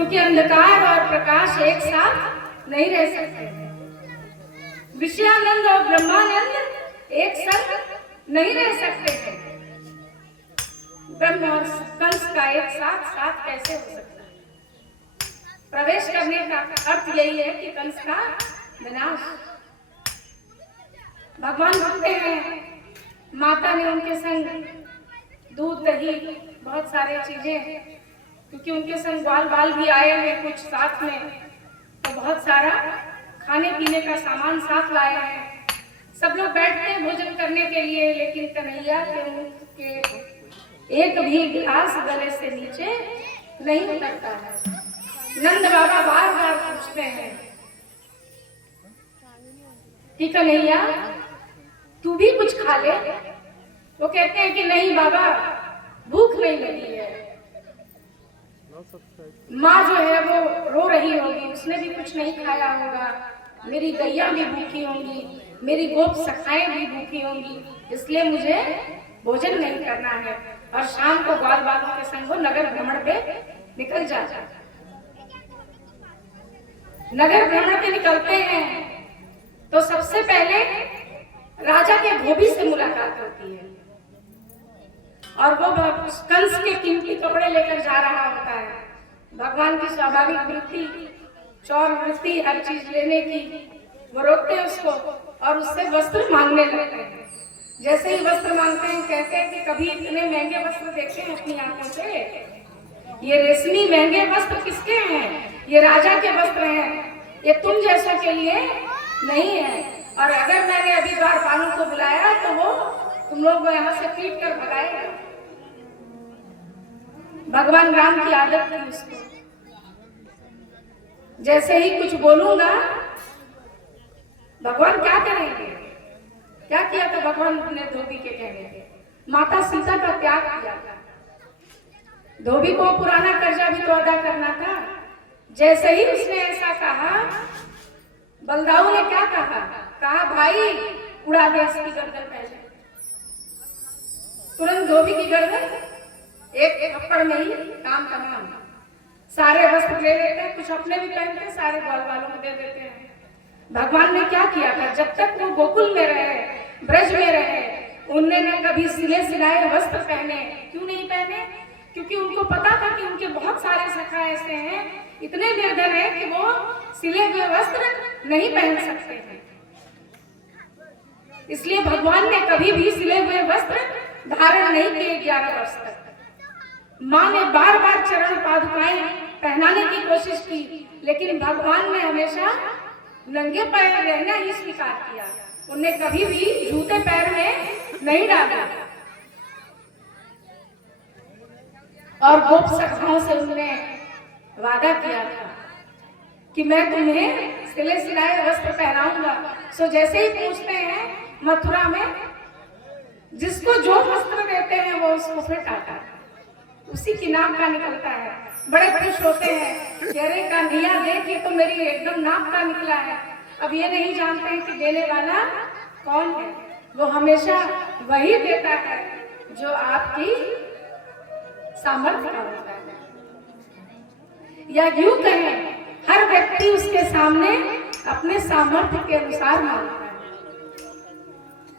क्योंकि अंधकार और प्रकाश एक साथ नहीं रह सकते। विषयानंद और ब्रह्मानंद एक संग नहीं रह सकते हैं। ब्रह्म और कंस का एक साथ कैसे हो सकता है? प्रवेश करने का अर्थ यही है कि कंस का विनाश। भगवान भूखते हैं, माता ने उनके संग दूध दही बहुत सारी चीजें, क्योंकि उनके संग ग्वाल बाल भी आए हैं कुछ साथ में, तो बहुत सारा खाने पीने का सामान साथ लाए हैं। सब लोग बैठते हैं भोजन करने के लिए, लेकिन कन्हैया के एक भी गिलास गले से नीचे नहीं उतरता है। नंद बाबा बार बार पूछते हैं कि कन्हैया तू भी कुछ खा ले। वो कहते हैं कि नहीं बाबा, भूख नहीं लगी है। माँ जो है वो रो रही होगी, उसने भी कुछ नहीं खाया होगा, मेरी गैया भी भूखी होंगी, मेरी गोप सखाएं भी भूखी होंगी, इसलिए मुझे भोजन नहीं करना है। और शाम को ग्वाल बालों के संग वो नगर भ्रमण पे निकल जाता। नगर भ्रमण पे निकलते हैं तो सबसे पहले राजा के धोबी से मुलाकात होती है, और वो कंस के कीमती कपड़े लेकर जा रहा होता है। भगवान की स्वाभाविक वृत्ति, चौर वृत्ति, हर चीज लेने की, वो रोकते हैं उसको और उससे वस्त्र मांगने लगते हैं। जैसे ही वस्त्र मांगते हैं, कहते हैं कि कभी इतने महंगे वस्त्र देखे हैं अपनी आंखों से? ये रेशमी महंगे वस्त्र किसके हैं? ये राजा के वस्त्र हैं, ये तुम जैसों के लिए नहीं है। और अगर मैंने अभी द्वारपालों को बुलाया तो वो तुम लोग यहाँ से पीट कर भगाएगा। भगवान राम की आदत थी उसको, जैसे ही कुछ बोलूंगा भगवान क्या करेंगे? क्या किया था भगवान ने धोबी के कहने पे? माता सीता का त्याग किया था। धोबी को पुराना कर्जा भी तो अदा करना था। जैसे ही उसने ऐसा कहा, बलदाऊ ने क्या कहा भाई उड़ा दे इसकी गर्दन पहले। तुरंत धोबी की गर्दन एक थप्पड़ में ही काम तमाम। सारे वस्त्र ले लेते हैं, कुछ अपने भी पहनते हैं, सारे ग्वाल वालों को दे देते हैं। भगवान ने क्या किया था? जब तक वो गोकुल में रहे, ब्रज में रहे, उन्होंने कभी सिले सिलाए वस्त्र पहने क्यों नहीं पहने? क्योंकि उनको पता था कि उनके बहुत सारे सखा ऐसे हैं, इतने निर्धन हैं कि वो सिले हुए वस्त्र नहीं पहन सकते हैं। इसलिए भगवान ने कभी भी सिले हुए वस्त्र धारण नहीं किए 11 वर्ष तक। माँ ने बार बार चरण पादुकाएं पहनाने की कोशिश की, लेकिन भगवान ने हमेशा नंगे पैर रहना ही स्वीकार किया। उन्हें कभी भी जूते पैर में नहीं डाला। और गोप सखाओं से उन्होंने वादा किया था कि मैं तुम्हें सिले सिलाए वस्त्र पहनाऊंगा। सो जैसे ही पूछते हैं मथुरा में, जिसको जो वस्त्र देते हैं वो उसको फिर काटा, उसी की नाप का निकलता है। बड़े खुश होते हैं, चेहरे का निया देखिए तो मेरी एकदम नाप का निकला है। अब ये नहीं जानते हैं कि देने वाला कौन है। वो हमेशा वही देता है जो आपकी सामर्थ्य का होता है, या यूं कहें हर व्यक्ति उसके सामने अपने सामर्थ्य के अनुसार मांगता है।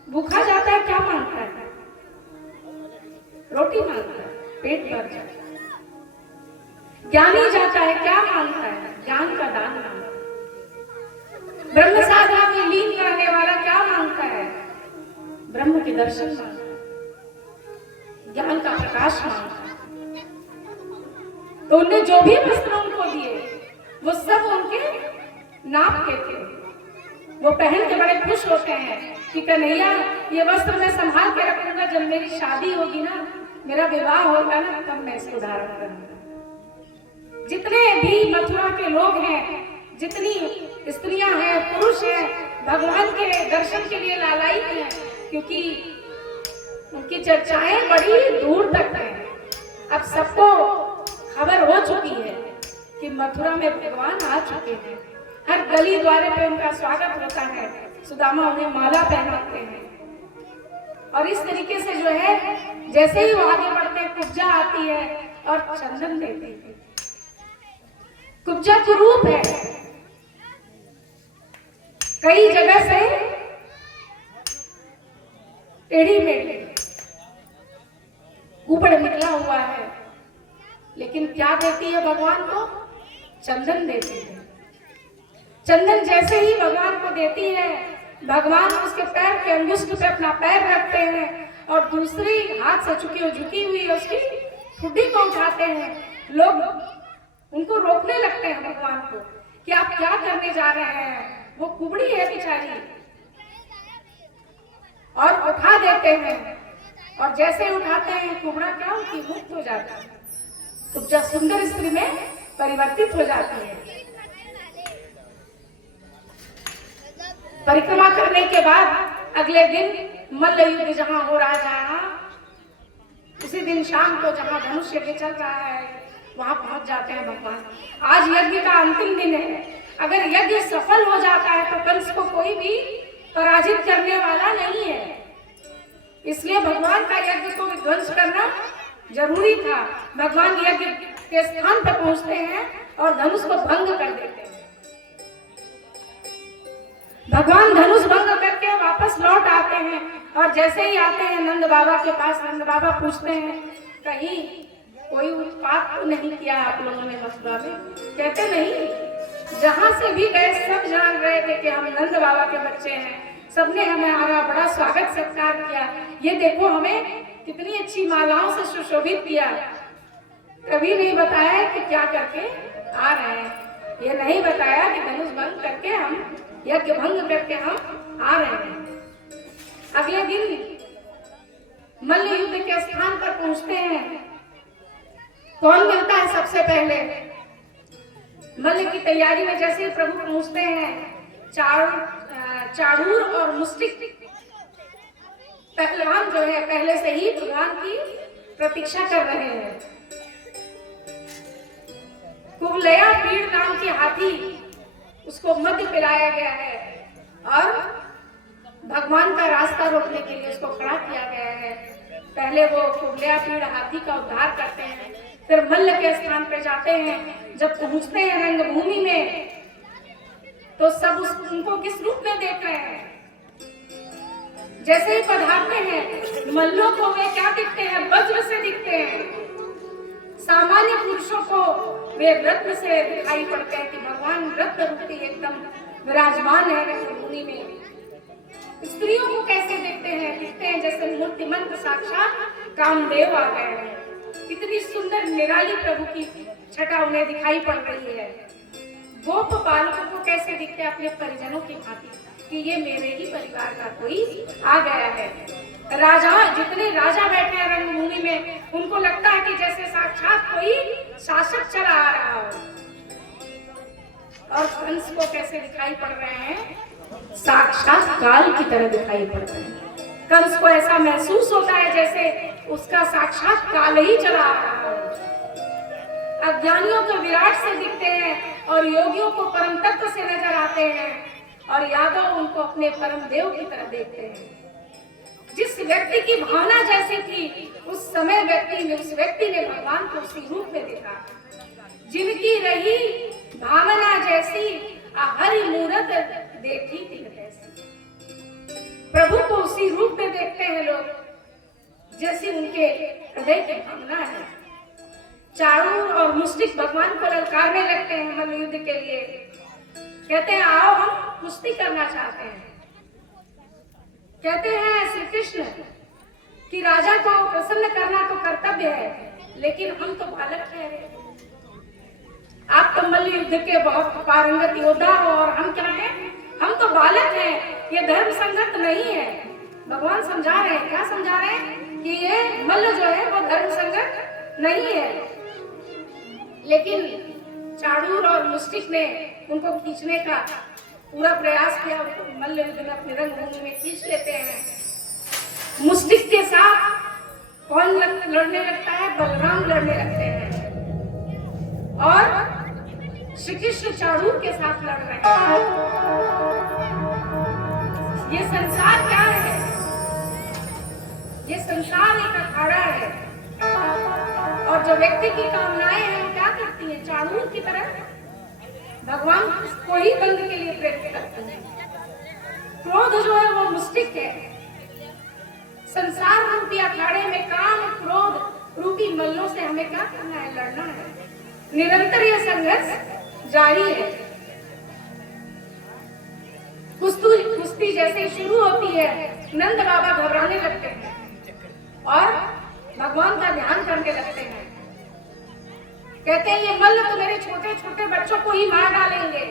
भूखा जाता है, क्या मांगता है? रोटी मांगता है, पेट भर जाता है। ज्ञानी जाता है, क्या मांगता है? ज्ञान का दान मांगता है। ब्रह्म साधना में लीन करने वाला क्या मांगता है? ब्रह्म के दर्शन मांगता है, ज्ञान का प्रकाश मांगता है। तो उन्हें जो भी वस्त्र उनको दिए वो सब उनके नाप के थे। वो पहन के बड़े खुश होते हैं कि कन्हैया ये वस्त्र मैं संभाल के रखूंगा, जब मेरी शादी होगी ना, मेरा विवाह होगा ना, तब मैं इसको धारण करूंगा। जितने भी मथुरा के लोग हैं, जितनी स्त्रियां हैं, पुरुष हैं, भगवान के दर्शन के लिए लालायित हैं, क्योंकि उनकी चर्चाएं बड़ी दूर तक हैं। अब सबको खबर हो चुकी है कि मथुरा में भगवान आ चुके हैं। हर गली द्वारे पे उनका स्वागत होता है। सुदामा उन्हें माला पहनाते हैं और इस तरीके से जो है, जैसे ही वो आगे बढ़ते हैं, कुब्जा आती है और चंदन देते हैं। कुब्जा कुरूप है, कई जगह से टेढ़ी मेढ़ी ऊपर निकला हुआ है, लेकिन क्या देती है भगवान को? चंदन देती है। चंदन जैसे ही भगवान को देती है, भगवान उसके पैर के अंगुष्ठ पे अपना पैर रखते हैं और दूसरी हाथ से झुकी हुई उसकी ठुड्डी को उठाते हैं। लोग उनको रोकने लगते हैं भगवान को कि आप क्या करने जा रहे हैं, वो कुबड़ी है बेचारी, और उठा देते हैं। और जैसे उठाते हैं कुबड़ा क्या होती, मुक्त हो जाता है, कुब्जा सुंदर स्त्री में परिवर्तित हो जाती है। परिक्रमा करने के बाद अगले दिन मल्ल युद्ध जहां हो रहा है, उसी दिन शाम को जहां धनुष यज्ञ चल रहा है वहां पहुंच जाते हैं भगवान। आज यज्ञ का अंतिम दिन है, अगर यज्ञ सफल हो जाता है तो कंस को कोई भी पराजित करने वाला नहीं है, इसलिए भगवान का यज्ञ को विध्वंस करना जरूरी था। भगवान यज्ञ के स्थान पर पहुंचते हैं और धनुष को भंग कर देते हैं। भगवान धनुष भंग करके वापस लौट आते हैं और जैसे ही आते हैं नंद बाबा के पास, नंद बाबा पूछते हैं कहीं कोई उत्पात तो नहीं किया आप लोगों ने मथुरा में? कहते नहीं, जहां से भी गए सब जान रहे थे कि हम नंद बाबा के बच्चे हैं, सबने हमारा बड़ा स्वागत सत्कार किया। ये देखो हमें कितनी अच्छी मालाओं से सुशोभित किया, कभी नहीं बताया कि क्या करके आ रहे हैं, ये नहीं बताया कि धनुष भंग करके हम यज्ञ भंग करके हम आ रहे हैं। अगले दिन मल्ल युद्ध के स्थान पर पहुंचते हैं। कौन मिलता है सबसे पहले? मल्ल की तैयारी में जैसे प्रभु पहुंचते हैं, चाड़ूर और मुष्टिक पहलवान जो है पहले से ही भगवान की प्रतीक्षा कर रहे हैं। कुवलया पीड़ नाम की हाथी, उसको मध्य पिलाया गया है और भगवान का रास्ता रोकने के लिए उसको खड़ा किया गया है। पहले वो कुवलया पीड़ हाथी का उद्धार करते हैं, फिर मल्ल के स्थान पर जाते हैं। जब पहुंचते हैं रंगभूमि में तो सब उनको किस रूप में देख रहे हैं? जैसे ही पधारते हैं मल्लों को वे क्या दिखते हैं? वज्र से दिखते हैं। सामान्य पुरुषों को वे रत्न से दिखाई पड़ते हैं कि भगवान रत्न रूपी एकदम विराजमान है रंगभूमि में। स्त्रियों को कैसे दिखते हैं? दिखते हैं जैसे मूर्तिमंत साक्षात कामदेव आ गए हैं। इतनी सुंदर निराली प्रभु की छटा उन्हें दिखाई पड़ रही है। गोप बालकों को कैसे दिखते हैं? अपने परिजनों की भांति कि ये मेरे ही परिवार का कोई आ गया है। राजा, जितने राजा बैठे हैं रंगभूमि में, उनको लगता है कि जैसे साक्षात कोई शासक चला आ रहा हो। और कंस को कैसे दिखाई पड़ रहे हैं? साक्षात काल की तरह दिखाई पड़ रहे हैं। कंस को ऐसा महसूस होता है जैसे उसका साक्षात काल ही चला आ रहा हो। अज्ञानियों को विराट से दिखते हैं और योगियों को परम तत्व से नजर आते हैं और यादव उनको अपने परम देव की तरह देखते हैं। जिस व्यक्ति की भावना जैसी थी उस समय उस व्यक्ति ने भगवान को उसी रूप में देखा। जिनकी रही भावना जैसी हरि मूरत देखी थी ऐसी। प्रभु को उसी रूप में देखते हैं लोग जैसी उनके हृदय की भावना है। चाड़ूर और मुष्टिक भगवान को ललकारने लगते हैं मल्ल युद्ध के लिए। कहते हैं आओ हम कुश्ती करना चाहते हैं। कहते हैं श्री कृष्ण कि राजा को प्रसन्न करना तो कर्तव्य है, लेकिन हम तो बालक हैं। आप तो मल्ल युद्ध के बहुत पारंगत योद्धा हो और हम क्या हैं? हम तो बालक हैं। ये धर्म संगत नहीं है। भगवान समझा रहे हैं, क्या समझा रहे हैं? कि ये मल्ल जो है वो धर्म संगत नहीं है। लेकिन चाड़ूर और मुष्टिक ने उनको खींचने का पूरा प्रयास किया। उनको मल्ल युद्ध में अपने रंगभूमि में खींच लेते हैं। मुष्टिक के साथ कौन लड़ने लगता है? बलराम लड़ने लगते हैं और श्री कृष्ण चाड़ूर के साथ लड़ रहे हैं। ये संसार क्या है? ये संसार एक अखाड़ा है और जो व्यक्ति की कामनाएं हैं वो क्या करती हैं? चाड़ूर की तरह भगवान को ही बंद के लिए प्रेरित करते हैं। क्रोध जो है वो मुस्टिक है। संसार रूपी अखाड़े में काम क्रोध रूपी मल्लों से हमें क्या करना है? लड़ना है। निरंतर यह संघर्ष जारी है। कुश्ती जैसे शुरू होती है, नंद बाबा घबराने लगते हैं और भगवान का ध्यान करने लगते हैं। कहते हैं ये मल्ल तो मेरे छोटे छोटे बच्चों को ही मार डालेंगे।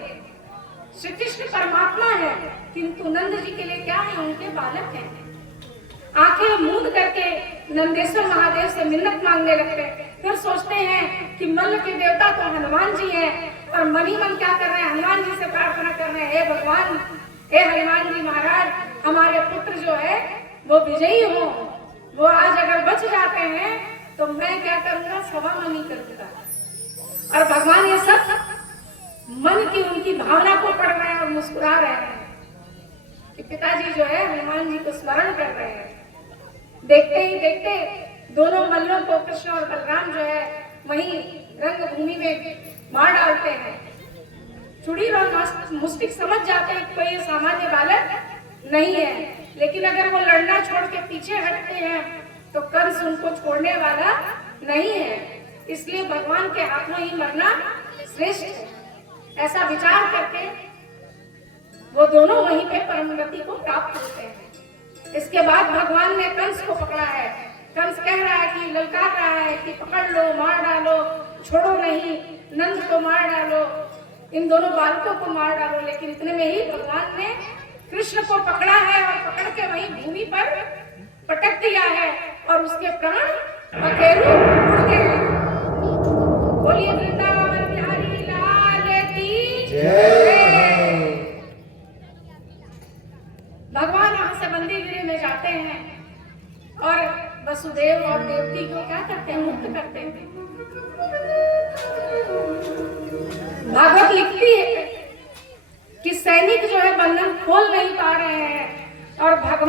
श्री कृष्ण परमात्मा है, किंतु नंद जी के लिए क्या है? उनके बालक हैं। आंखें मूंद करके नंदेश्वर महादेव से मिन्नत मांगने लगते हैं। फिर सोचते हैं कि मल्ल के देवता तो हनुमान जी हैं, और मन ही मन क्या कर रहे हैं? हनुमान जी से प्रार्थना कर रहे हैं, हे भगवान, हे हनुमान जी महाराज, हमारे पुत्र जो है वो विजयी हो। वो आज अगर बच जाते हैं तो मैं क्या करूंगा? सवा मनी करूंगा। और भगवान ये सब मन की उनकी भावना को पढ़ रहे हैं और मुस्कुरा रहे हैं कि पिताजी जो है हनुमान जी को स्मरण कर रहे हैं। देखते ही देखते दोनों मल्लों को कृष्ण और बलराम जो है वहीं रंगभूमि में मार डालते हैं। चुड़ील और मुस्टिक समझ जाते हैं कि कोई सामान्य बालक नहीं है, लेकिन अगर वो लड़ना छोड़ के पीछे हटते हैं तो कंस उनको छोड़ने वाला नहीं है। इसलिए भगवान के हाथों ही मरना श्रेष्ठ है। ऐसा विचार करके वो दोनों वहीं पे परम गति को प्राप्त होते हैं। इसके बाद भगवान ने कंस को पकड़ा है। कंस कह रहा है कि ललकार रहा है कि पकड़ लो, मार डालो, छोड़ो नहीं, नंद को मार डालो, इन दोनों बालकों को मार डालो। लेकिन इतने में ही भगवान ने कृष्ण को पकड़ा है और पकड़ के वहीं भूमि पर पटक दिया है और उसके प्राण अकेरू उड़ गए। बोलिए वृंदावन बिहारी लाल की जय। भगवान वहां से मंदिर गृह में जाते हैं और वसुदेव और देवकी को क्या करते हैं? मुक्त करते हैं। भागवत लिखती है कि सैनिक जो है बंधन खोल नहीं पा रहे हैं और भगवान